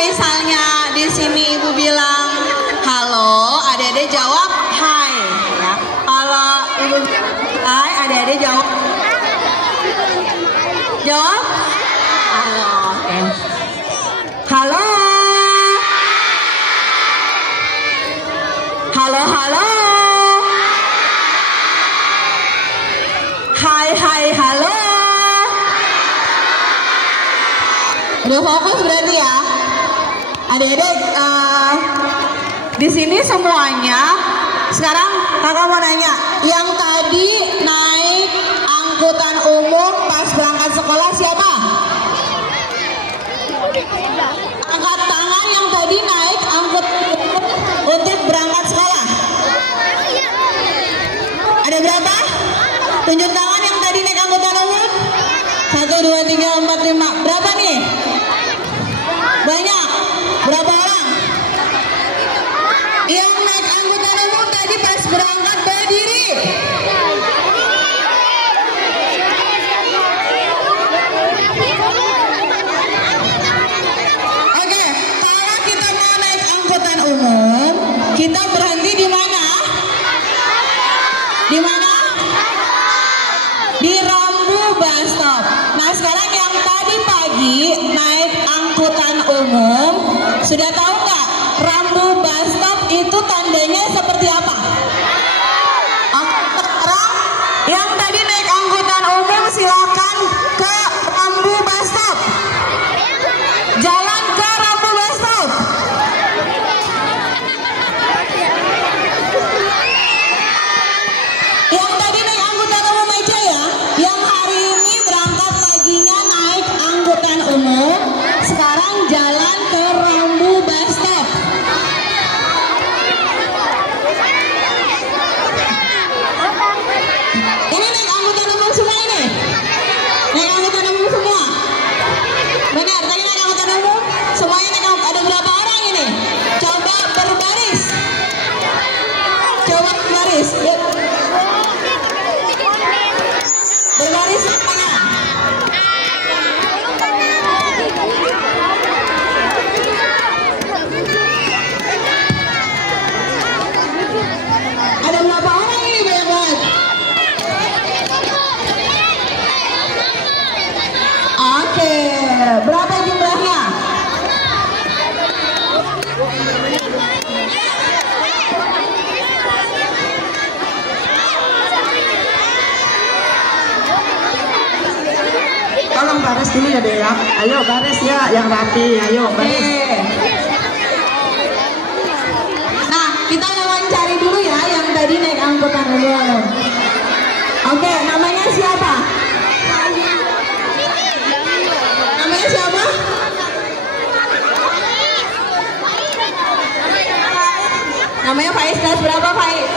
misalnya di sini ibu bilang halo, adik-adik jawab hai ya. Kalau ibu hai, adik-adik jawab halo. Oke. Halo. Halo, halo. Hai, hai, halo. Udah fokus berarti ya. Adik-adik, di sini semuanya. Sekarang kakak mau nanya, yang tadi naik angkutan umum pas berangkat sekolah siapa? Angkat tangan yang tadi naik angkutan umum untuk berangkat sekolah. Ada berapa? Tunjuk tangan yang tadi naik angkutan umum. 1, 2, 3, 4, 5. Berapa nih? Banyak. Berapa orang? Yang naik angkutan umum tadi pas berangkat berdiri. Oke, kalau kita mau naik angkutan umum, kita berhenti di mana? Di mana? Di Rambu Bus Stop. Nah, sekarang yang tadi pagi naik angkutan umum, sudah tahu nggak Rambu Bus Stop itu tandanya seperti apa? Sekarang yang tadi naik angkutan umum silakan ke Rambu Bus Stop. Jalan ke Rambu Bus Stop. Yang tadi naik angkutan umum aja ya. Yang hari ini berangkat paginya naik angkutan umum, sekarang jalan ke Rambu Bus Stop. Ini naik angkutan umum semua ini? Naik angkutan umum semua? Benar, tadi naik angkutan umum? Semuanya naik angkutan. Ada berapa orang ini? Coba berbaris. Coba berbaris. Berbaris semuanya. Ada berapa orang ini? Banyak banget. Oke, berapa jumlahnya? Tolong baris dulu ya deh ya. Ayo baris ya, yang rapi. Ayo baris. Nah, kita wawancari dulu ya yang tadi naik angkutan umum. Oke, namanya siapa? Namanya siapa? Namanya Faiz. Kelas berapa, Faiz?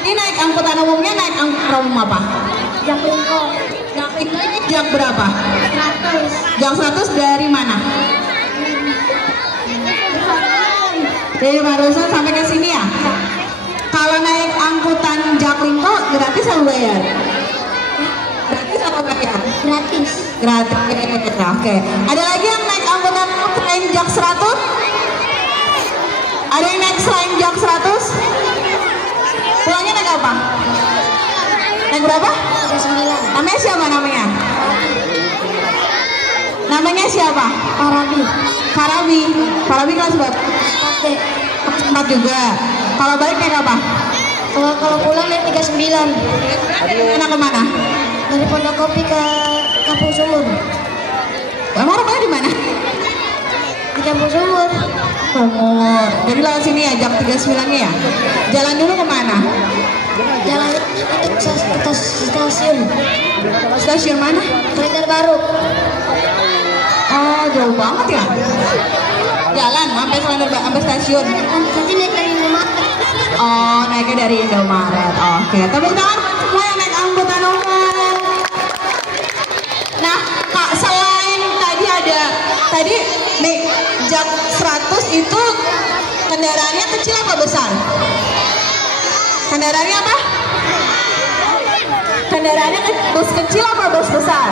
Ini naik angkutan umumnya, naik angkutan umum apa? Jaklingko Jak berapa? 100. Jak 100 dari mana? Dari Barusan sampai ke sini ya? Kalau naik angkutan Jaklingko gratis atau bayar? Gratis atau bayar? Gratis. Gratis. Oke. Ada lagi yang naik angkutan selain Jak 100? Ada yang naik selain Jak 100? Pulangnya naik apa? Naik berapa? 39. Namanya siapa namanya? Namanya siapa? Parabi. Farabi. Farabi kelas berapa? 4D. 4 juga. Kalau balik naik apa? Kalau pulang naik 39. Enak kemana? Dari Pondok Kopi ke Kampung Sumur. Emang rumahnya di mana? Di Kampung Sumur. Sumur. Jadi lewat sini ya, jam 39-nya ya? Jalan dulu kemana? Jalan itu ke stasiun. Stasiun mana? Kereta Baru. Oh, jauh banget ya? Jalan sampai stasiun. Nanti naik dari Indomaret. Oh, naiknya dari Indomaret. Oke, tepuk tangan buat semua yang naik angkutan umum. Nah, Kak, selain tadi nih Jak 100 itu kendaraannya kecil apa besar? Kendaraannya apa? Kendaraannya bus kecil apa bus besar?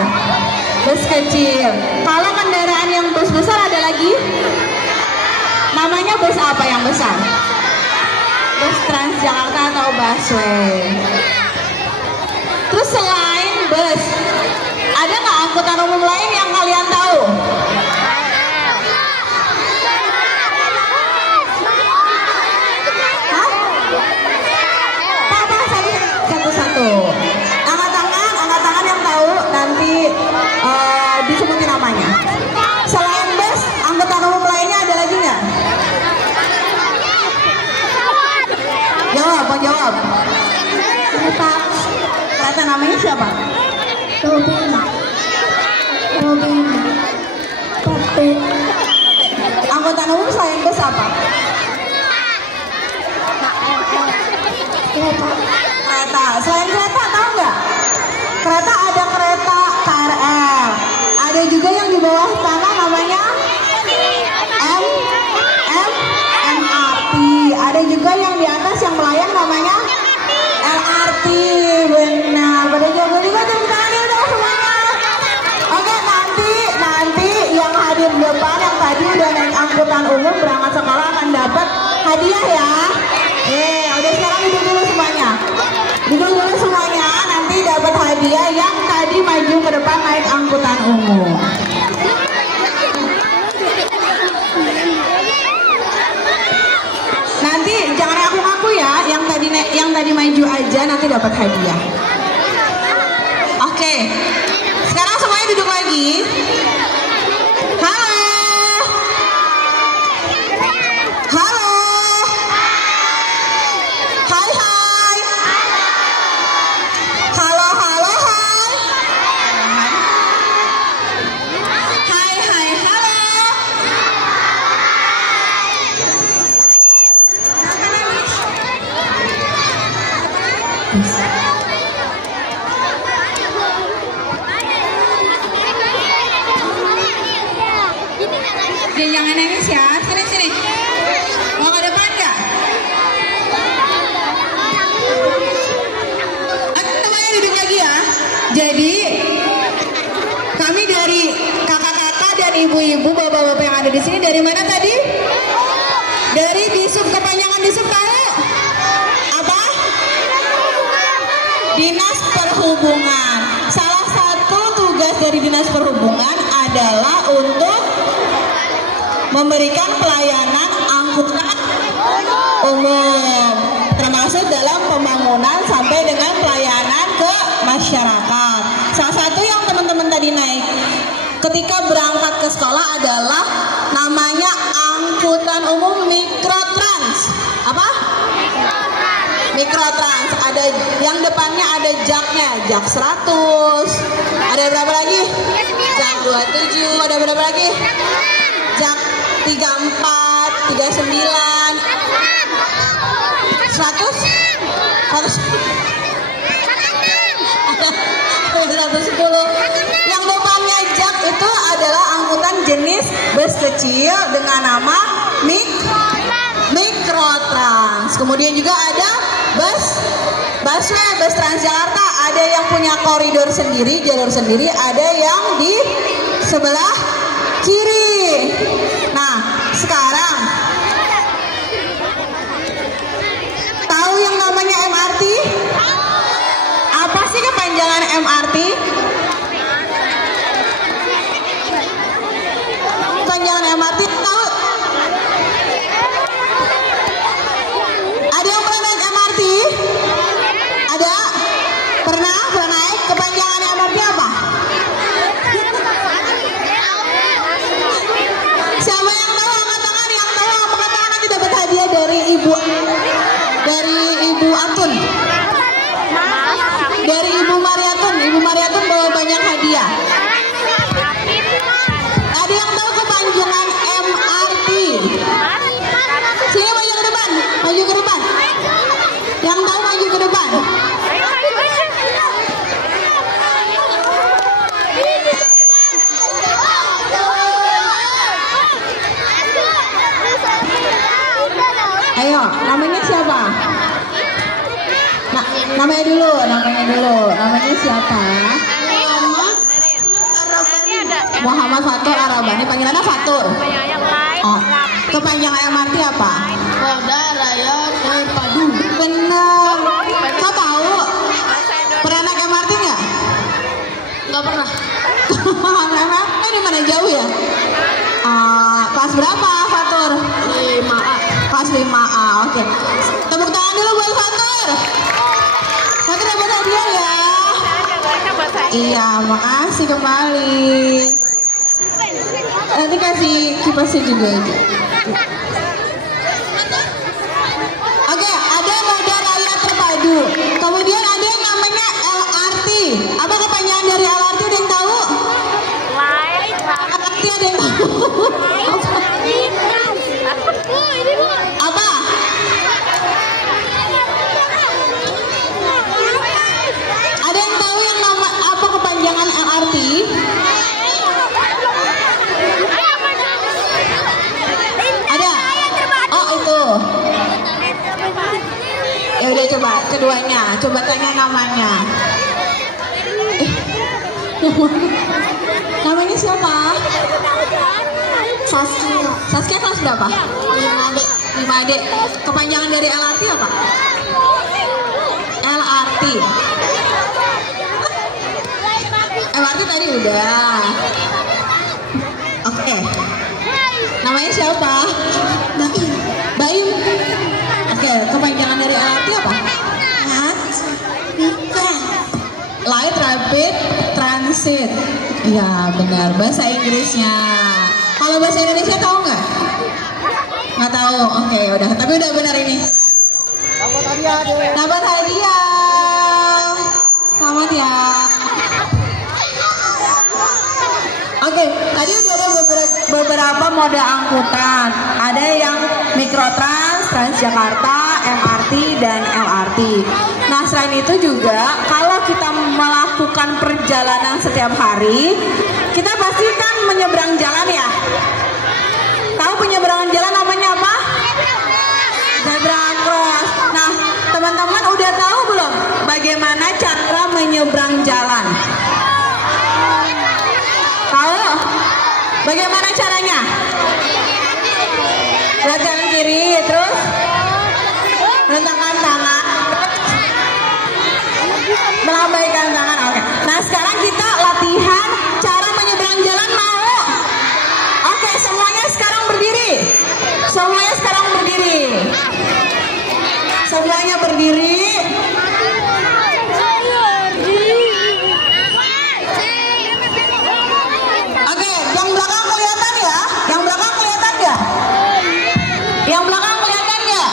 bus kecil. Kalau kendaraan yang bus besar ada lagi? Namanya bus apa yang besar? Bus Transjakarta atau busway. Terus selain bus, ada nggak angkutan umum lain yang kalian tahu? Hah? Apa? Satu-satu. Angkat tangan yang tahu nanti disebutin namanya. Selain bus, angkutan umum lainnya ada lagi nggak? Jawab, mau jawab. Kereta namanya siapa? Robin. Pape. Angkutan umum selain bus apa? Kereta. Kereta. Selain kereta tahu nggak? Kereta ada kereta KRL. Ada juga yang di bawah tanah namanya MRT. Ada juga yang di atas yang melayang namanya LRT. Benar. Pada jago juga tepuk tangan dong semuanya. Oke, nanti yang hadir di depan yang tadi udah naik angkutan umum berangkat sekolah akan dapat hadiah ya. Udah sekarang duduk dulu semuanya. Duduk dulu semuanya, nanti dapat hadiah yang tadi maju ke depan naik angkutan umum. Nanti jangan ngaku-ngaku ya, yang tadi maju aja nanti dapat hadiah. Oke. Sekarang semuanya duduk lagi. Halo. Halo. Hai hai. Halo halo hai. Hai hai halo. Jangan nangis ya. Sini. Mau ke depan nggak? Semuanya duduk lagi ya. Jadi kami dari kakak-kakak dan ibu-ibu, bapak-bapak yang ada di sini dari mana tadi? Dari Disub. Kepanjangan Disub tahu? Apa? Dinas Perhubungan. Salah satu tugas dari Dinas Perhubungan adalah untuk memberikan pelayanan angkutan umum, termasuk dalam pembangunan sampai dengan pelayanan ke masyarakat. Salah satu yang teman-teman tadi naik ketika berangkat ke sekolah adalah namanya angkutan umum Mikrotrans. Apa? Mikrotrans. Ada yang depannya ada jaknya, jak 100. Ada berapa lagi? Jak 27. Ada berapa lagi? Jak 34, 39, 100. Yang depannya jak itu adalah angkutan jenis bus kecil dengan nama Mikrotrans. Kemudian juga ada busway, bus Transjakarta. Ada yang punya koridor sendiri, jalur sendiri. Ada yang di sebelah kiri. Nah, sekarang tahu yang namanya MRT? Apa sih kepanjangan MRT? Kepanjangan MRT tahu? Ada yang pernah naik MRT? Ada? Pernah naik? Kepanjangan MRT apa? Siapa yang tahu angkat tangan? Yang tahu angkat tangan nanti dapat hadiah dari Ibu Atun. Dari Ibu Mariatun bawa banyak hadiah. Ada yang tahu kepanjangan MRT? Sini maju ke depan. Yang tahu maju ke depan. Ayo, namanya siapa? Namanya dulu. Namanya siapa? Nama Muhammad Fatur Arabani, panggilannya Fatur. Oh, kepanjangan MRT apa? Moda Raya Terpadu. Bener. Kau tahu? Pernah naik MRT nggak? Nggak pernah. Memang? Di mana jauh ya? Kelas berapa Fatur? 5A. Kelas 5A, oke. Tepuk tangan dulu buat Fatur. Fatur dapat hadiah ya. Iya, makasih kembali. Nanti kasih kipasnya juga. Oke, ada moda raya terpadu. Kemudian ada yang namanya LRT. Apa kepanjangan dari LRT, ada yang tahu? LRT ada yang tahu? Apa? Ada yang tahu yang nama apa kepanjangan LRT? Ada? Oh itu. Ya udah coba keduanya, coba tanya namanya. Namanya siapa? Saskia. Saskia kelas berapa? 5D. 5D. Kepanjangan dari LRT apa? LRT. LRT tadi udah. Oke. Namanya siapa? Baim. Baim. Oke, kepanjangan dari LRT apa? Light Rapid Transit. Iya benar, bahasa Inggrisnya. Kalau bahasa Indonesia tahu nggak? Nggak tahu. Oke, udah. Tapi udah benar ini. Dapat hadiah. Selamat ya. Oke, tadi udah ada beberapa moda angkutan. Ada yang Mikrotrans, Transjakarta, MRT, dan LRT. Nah, selain itu juga kalau kita melakukan perjalanan setiap hari, kita pasti kan menyeberang jalan ya. Tahu penyeberangan jalan namanya apa? Zebra cross. Nah, teman-teman udah tahu belum bagaimana cara menyeberang jalan? Tahu? Bagaimana caranya? Lihat kanan kiri, terus rentangkan tangan, melambaikan tangan. Oke. Nah sekarang kita latihan cara menyeberang jalan, mau? Oke, semuanya sekarang berdiri. Semuanya sekarang berdiri. Semuanya berdiri. Oke, yang belakang kelihatan ya? Yang belakang kelihatan nggak? Yang belakang kelihatan nggak?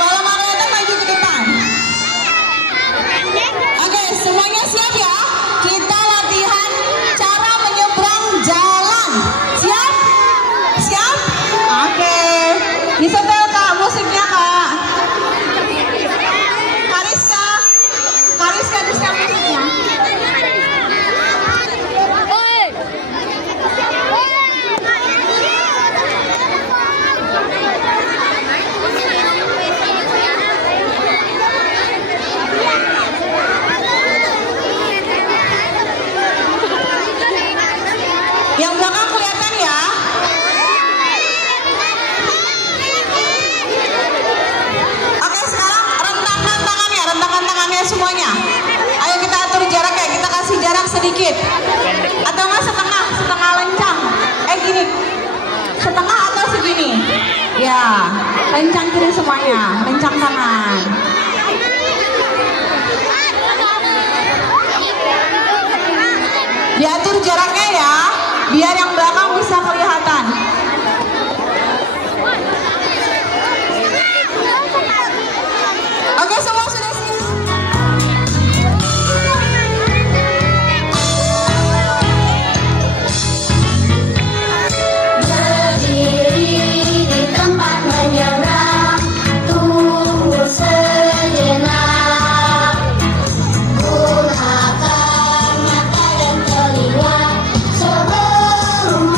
Kalau nggak kelihatan maju ke depan. Oke, semuanya siap ya? Kita latihan cara menyeberang jalan. Siap? Siap? Oke. Disetel Kak musiknya Kak. Kariska. Kariska disetel musiknya. Yang belakang kelihatan ya? Oke, sekarang rentangkan tangannya semuanya. Ayo kita atur jaraknya, kita kasih jarak sedikit. Atau enggak setengah lencang. Gini. Setengah atau segini? Ya, lencang kiri semuanya, lencang kanan. Diatur jaraknya ya, biar yang belakang bisa kelihatan. Oke, semua sudah siap. Berdiri di tempat menyeberang, tunggu sejenak. Gunakan mata dan telinga sebelum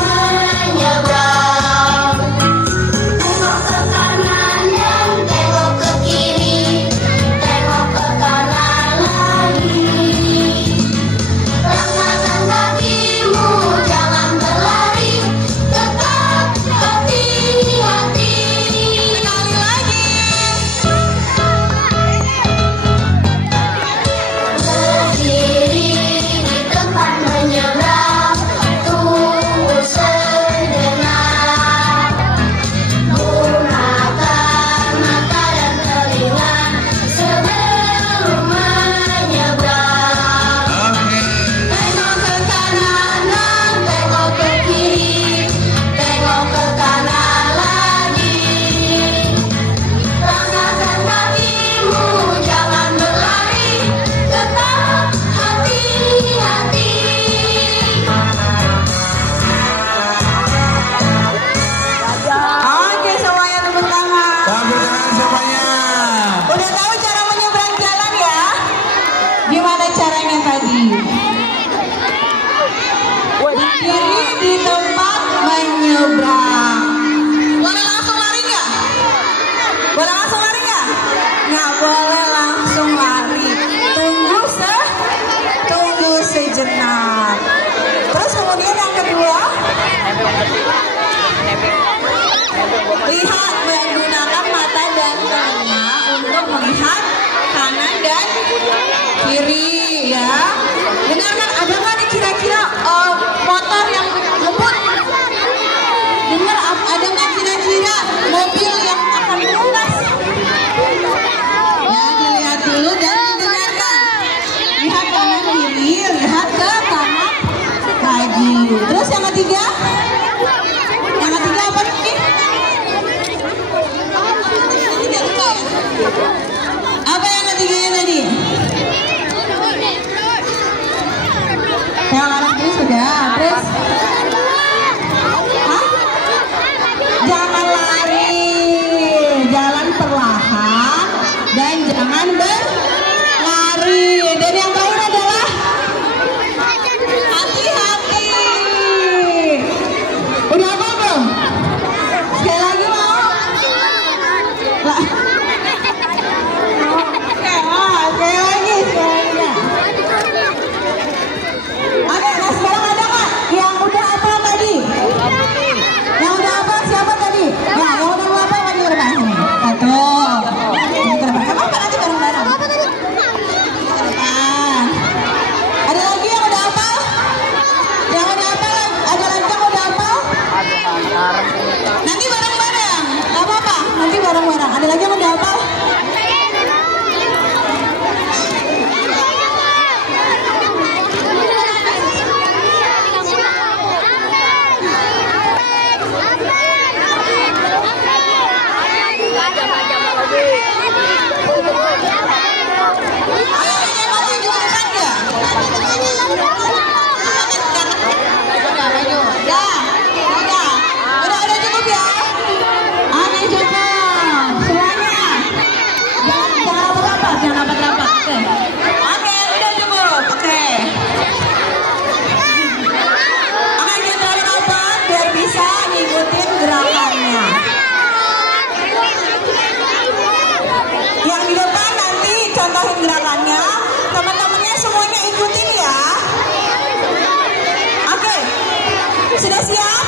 di tempat menyeberang. Boleh langsung lari nggak? Boleh langsung lari nggak? Nggak boleh langsung lari. Tunggu sejenak. Terus kemudian yang kedua, lihat menggunakan mata dan telinga untuk melihat kanan dan kiri ya. Dengarkan, ada nggak nih kira-kira motor yang ngebut? Dengar, ada nggak kira-kira mobil yang akan melintas? Ya, dilihat dulu dan didengarkan. Lihat kanan kiri, lihat ke kanan lagi. Terus yang ketiga? Yang ketiga apa nih? Yang ketiga lupa ya? Apa yang ketiganya tadi? Yang kanan kiri sudah. Terus? Hah? Jangan lari, jalan perlahan dan jangan berlari. Dan yang terakhir adalah hati-hati. Udah apa belum? Sekali lagi mau? Lah. Sekali lagi ya. Oke, nah sekarang ada nggak yang udah apa tadi? Yang udah apa siapa tadi? Ya, yang udah apa lagi berapa sini? Satu. Ini berapa? Apa nanti bareng-bareng? Depan. Ada lagi yang udah apa? Yang udah apa? Ada lagi yang udah apa? Nanti bareng-bareng. Gak apa-apa. Nanti bareng-bareng. Ada lagi yang udah apa? Ayo, yang mau tunjukkan nggak? Udah cukup ya? Oke, cukup. Semuanya. Jangan rapat-rapat. Oke, udah cukup. Oke, kita rapat biar bisa ngikutin gerakannya. Yang di depan nanti contohin gerakannya, teman-temannya semuanya ikutin ya. Oke, sudah siap?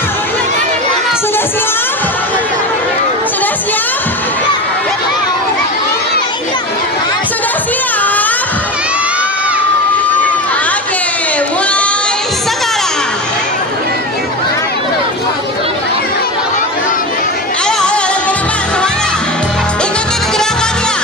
Sudah siap? Sudah siap? Sudah siap? Oke, mulai sekarang. Ayo, lihat ke depan semuanya. Ikutin gerakannya.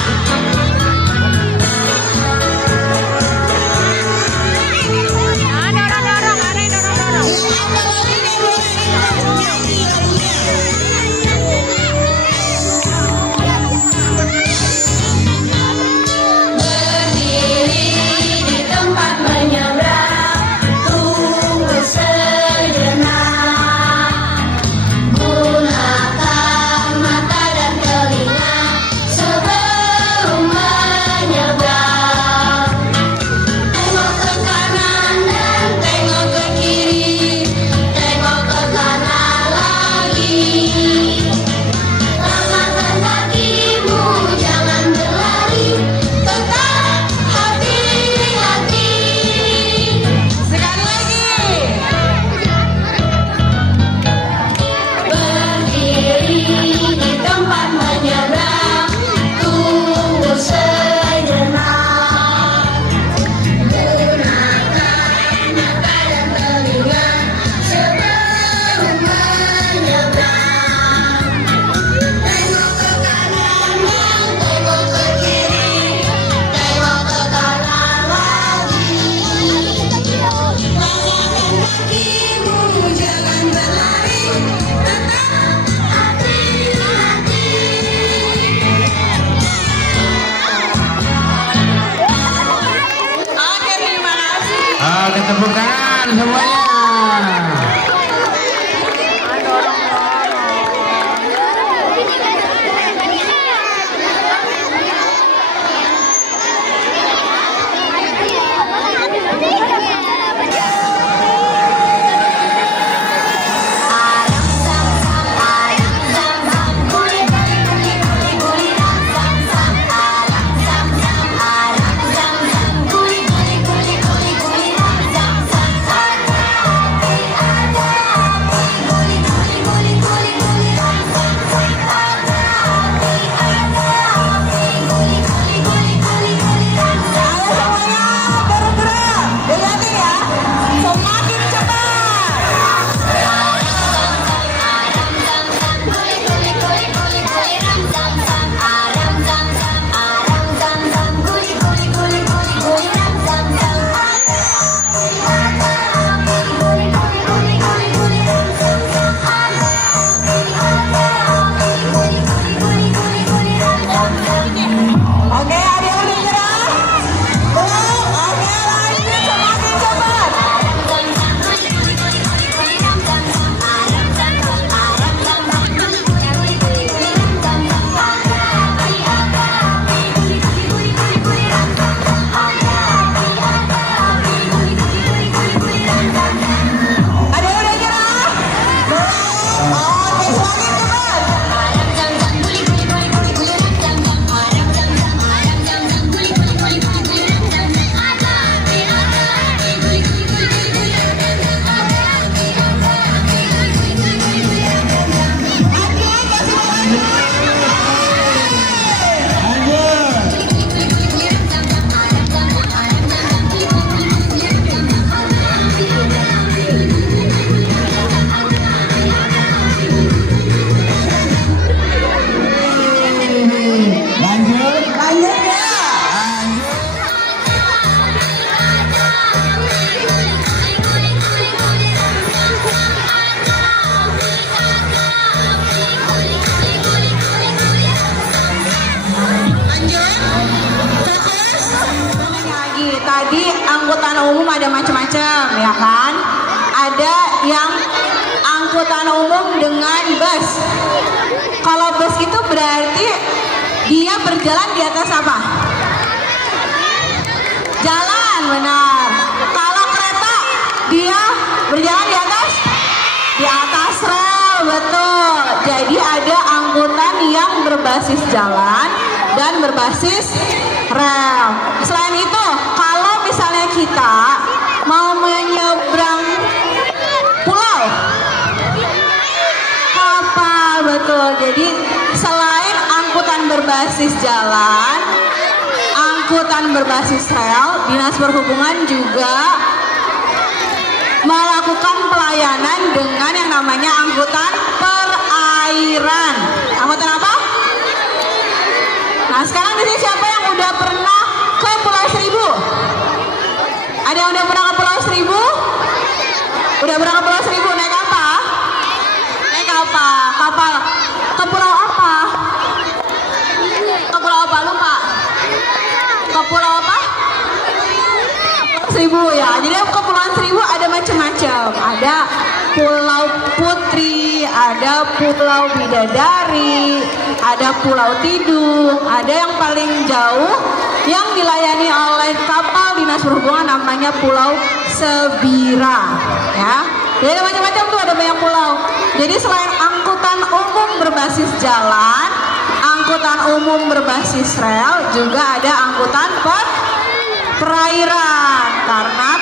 Tepuk tangan semuanya. ada yang angkutan umum dengan bus. Kalau bus itu berarti dia berjalan di atas apa? Jalan, benar. Kalau kereta dia berjalan di atas rel, betul. Jadi ada angkutan yang berbasis jalan dan berbasis rel. Selain itu, kalau misalnya kita mau menyeberang pulau, kapal, betul. Jadi selain angkutan berbasis jalan, angkutan berbasis rel, Dinas Perhubungan juga melakukan pelayanan dengan yang namanya angkutan perairan. Angkutan apa? Nah, sekarang di sini siapa yang udah pernah ke Pulau Seribu? Ada yang udah pernah ke Pulau Seribu? Udah pernah ke Pulau Seribu, naik apa? Naik apa? Kapal. Ke pulau apa? Ke pulau apa? Lupa. Ke pulau apa? Seribu ya. Jadi Kepulauan Seribu ada macam-macam. Ada Pulau Putri, ada Pulau Bidadari, ada Pulau Tidung, ada yang paling jauh yang dilayani oleh kapal Dinas Perhubungan namanya Pulau Sebira, ya. Jadi ada macam-macam tuh, ada banyak pulau. Jadi selain angkutan umum berbasis jalan, angkutan umum berbasis rel, juga ada angkutan perairan. Karena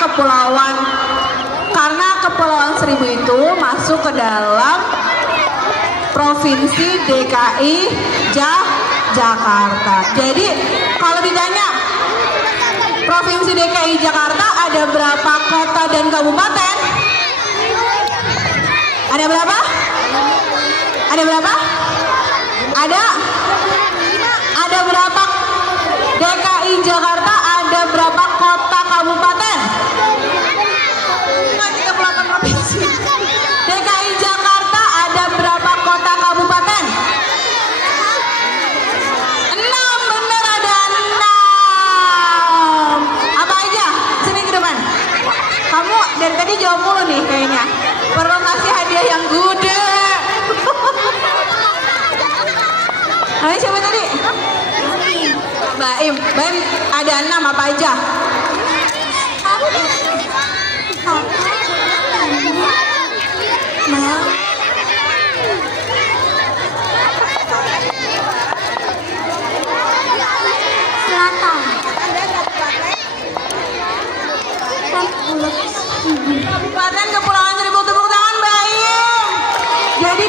Kepulauan Seribu itu masuk ke dalam Provinsi DKI Jakarta. Jadi kalau ditanya Provinsi DKI Jakarta ada berapa kota dan kabupaten? Ada berapa? Ada berapa? Ada berapa? DKI Jakarta ada berapa kota kabupaten? 38 provinsi. DKI Jakarta ada berapa kota kabupaten? 6, bener ada 6. Apa aja? Sini ke depan. Kamu dari tadi jawab mulu nih kayaknya. Perlu ngasih hadiah yang gede. Namanya siapa tadi? Baim. Baim ada 6 apa aja? Selatan. Kabupaten Kepulauan Seribu, tepuk tangan Baim. Jadi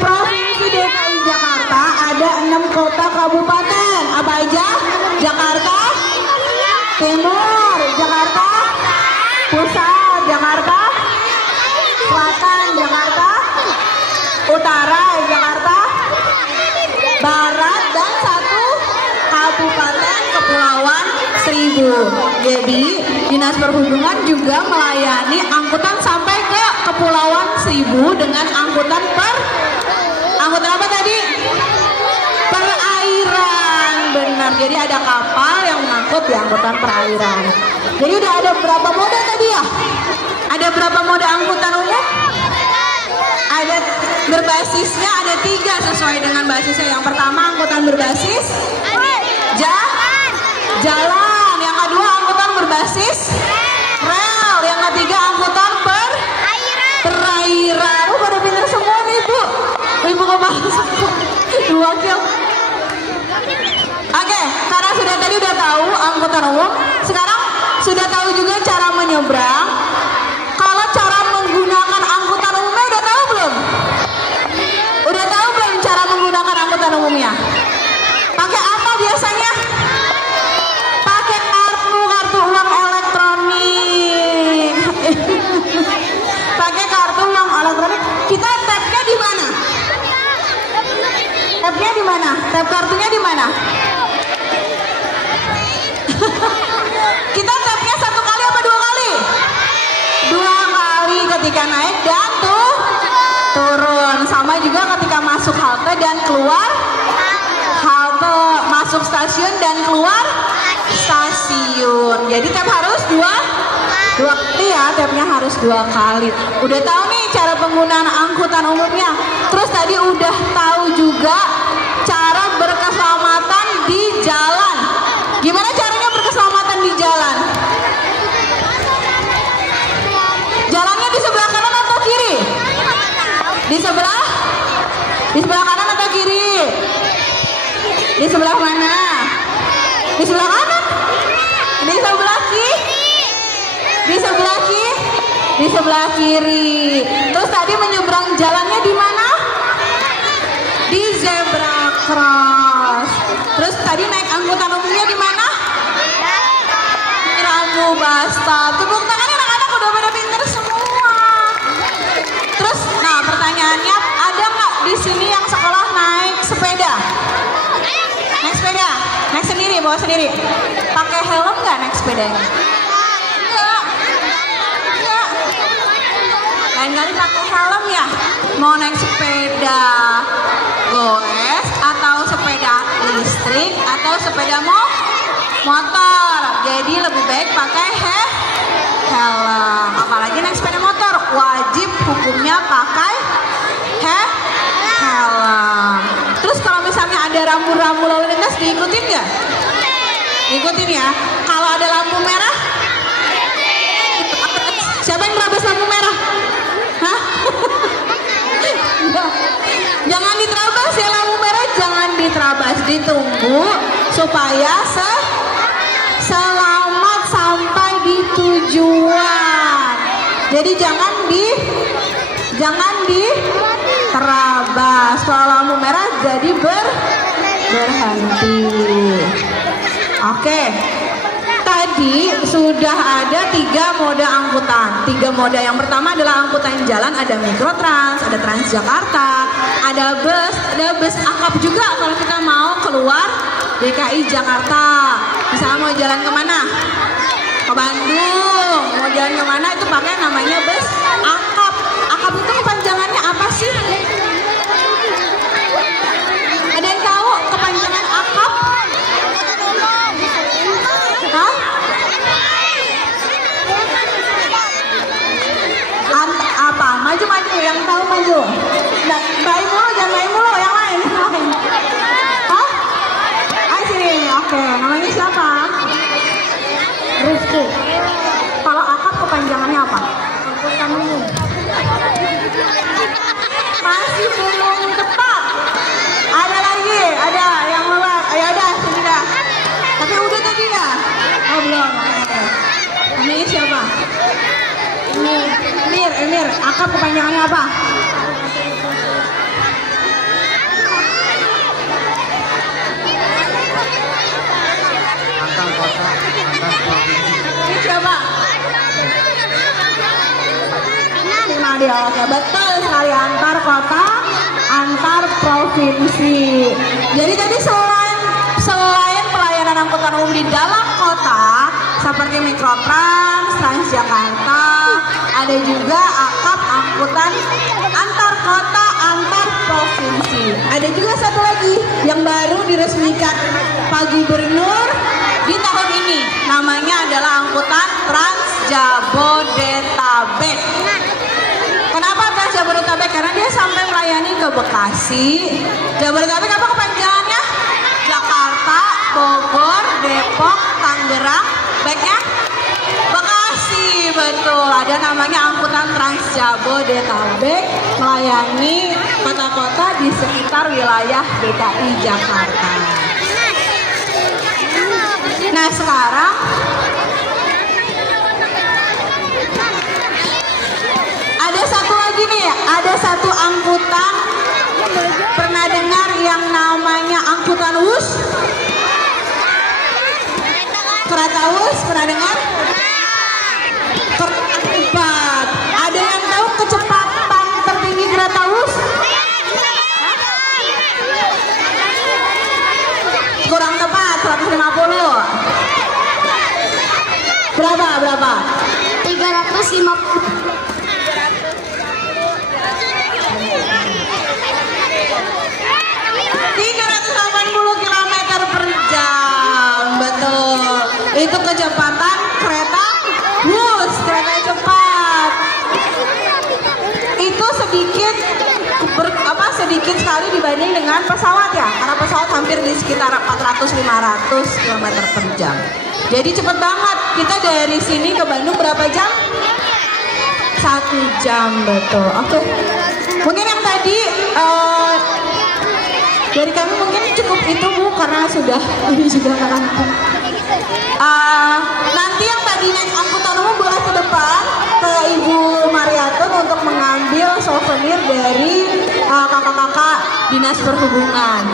Provinsi DKI Jakarta ada 6 kota kabupaten. Apa aja? Jakarta Timur, Jakarta Pusat, Jakarta Selatan, Jakarta Utara, Jakarta Barat, dan 1 Kabupaten Kepulauan Seribu. Jadi Dinas Perhubungan juga melayani angkutan sampai ke Kepulauan Seribu dengan angkutan apa tadi? Perairan, benar. Jadi ada kapal yang mengangkut di angkutan perairan. Jadi udah ada berapa moda tadi ya? Ada berapa moda angkutan umum? Ada berbasisnya ada 3 sesuai dengan basisnya. Yang pertama angkutan berbasis jalan, yang kedua angkutan berbasis rel, yang ketiga angkutan perairan. Oh, pada pintar semua nih ibu kepala dua kil. Oke, karena tadi udah tahu angkutan umum, sekarang sudah tahu juga cara menyeberang. Kalau cara menggunakan angkutan umumnya udah tahu belum? Udah tahu belum cara menggunakan angkutan umumnya? Pakai apa biasanya? Pakai kartu uang elektronik. Pakai kartu uang elektronik. Kita tap-nya di mana? Tap-nya di mana? Tap kartunya di mana? Kita tap-nya 1 kali apa 2 kali? 2 kali ketika naik dan turun. Sama juga ketika masuk halte dan keluar halte, masuk stasiun dan keluar stasiun. Jadi tap harus 2 2 kali ya, tapnya harus 2 kali. Udah tahu nih cara penggunaan angkutan umumnya. Terus tadi udah tahu juga cara berkeselamatan di jalan. Gimana caranya berkeselamatan di jalan? Jalannya di sebelah kanan atau kiri? Di sebelah? Di sebelah kanan atau kiri? Di sebelah mana? Di sebelah kanan? Di sebelah kiri? Di sebelah kiri? Di sebelah kiri. Terus tadi menyeberang jalannya di mana? Di zebra cross. Terus tadi naik angkutan umumnya di mana? Rambu bus stop. Tepuk tangan anak-anak, udah pada pinter semua. Terus, nah pertanyaannya, ada nggak di sini yang sekolah naik sepeda? Naik sepeda? Naik sendiri, bawa sendiri. Pakai helm nggak naik sepedanya? Enggak. Enggak. Lain kali pakai helm ya. Mau naik sepeda goes atau sepeda listrik atau sepeda motor. Jadi lebih baik pakai helm. Apalagi naik sepeda motor, wajib hukumnya pakai helm. Terus kalau misalnya ada rambu-rambu lalu lintas, diikutin nggak? Diikutin ya. Kalau ada lampu merah, siapa yang nerabas lampu merah? Hah? Jangan diterabas ya, lampu merah jangan diterabas, ditunggu supaya selamat sampai di tujuan. Jadi jangan diterabas. Kalau lampu merah jadi berhenti. Oke. Tadi sudah ada 3 moda angkutan. 3 moda, yang pertama adalah angkutan jalan, ada Mikrotrans, ada Transjakarta, ada bus akap juga kalau kita mau keluar DKI Jakarta. Misalnya mau jalan kemana? Ke Bandung. Mau jalan kemana itu pakai namanya bus akap. Akap itu kepanjangannya apa sih? Ada yang tahu kepanjangan akap? Hah? Apa? Maju yang tahu maju. Baik mulu, jangan baik mulu, yang lain. Hah? Ayo sini. Oke, namanya siapa? Rizky. Kalau akap kepanjangannya apa? Angkutan umum. Masih belum tepat. Ada lagi, ada yang luar. Ayo ada, sini dah. Tapi udah tadi dah. Oh belum. Namanya siapa? Emir. Akap kepanjangannya apa? Antar kota, antar provinsi. Ini siapa? Nadia. Oke, betul sekali, antar kota, antar provinsi. Jadi tadi selain pelayanan angkutan umum di dalam kota seperti Mikrotrans, Transjakarta, ada juga akap angkutan antar kota, antar provinsi. Ada juga satu lagi yang baru diresmikan Pak Gubernur di tahun ini, namanya adalah angkutan Transjabodetabek. Kenapa Transjabodetabek? Karena dia sampai melayani ke Bekasi. Jabodetabek apa kepanjangannya? Jakarta, Bogor, Depok, Tangerang, baiknya Bekasi. Betul, ada namanya angkutan Transjabodetabek, melayani kota-kota di sekitar wilayah DKI Jakarta. Nah sekarang ada satu lagi nih, ada satu angkutan. Pernah dengar yang namanya angkutan WUS? Kereta WUS, pernah dengar? Kereta cepat. Ada yang tahu kecepatan tertinggi kereta WUS? Kurang tepat, 150. Berapa? 350. 380 km per jam, betul. Itu kecepatan kereta WUS. sedikit sedikit sekali dibanding dengan pesawat ya, karena pesawat hampir di sekitar 400-500 km per jam. Jadi cepet banget. Kita dari sini ke Bandung berapa jam? 1 jam, betul. Oke. Mungkin yang tadi dari kami mungkin cukup itu Bu, karena sudah ini juga ngantuk. Nanti yang tadi naik angkutan umum boleh ke depan ke Ibu Mariatun untuk mengambil souvenir dari kakak-kakak Dinas Perhubungan.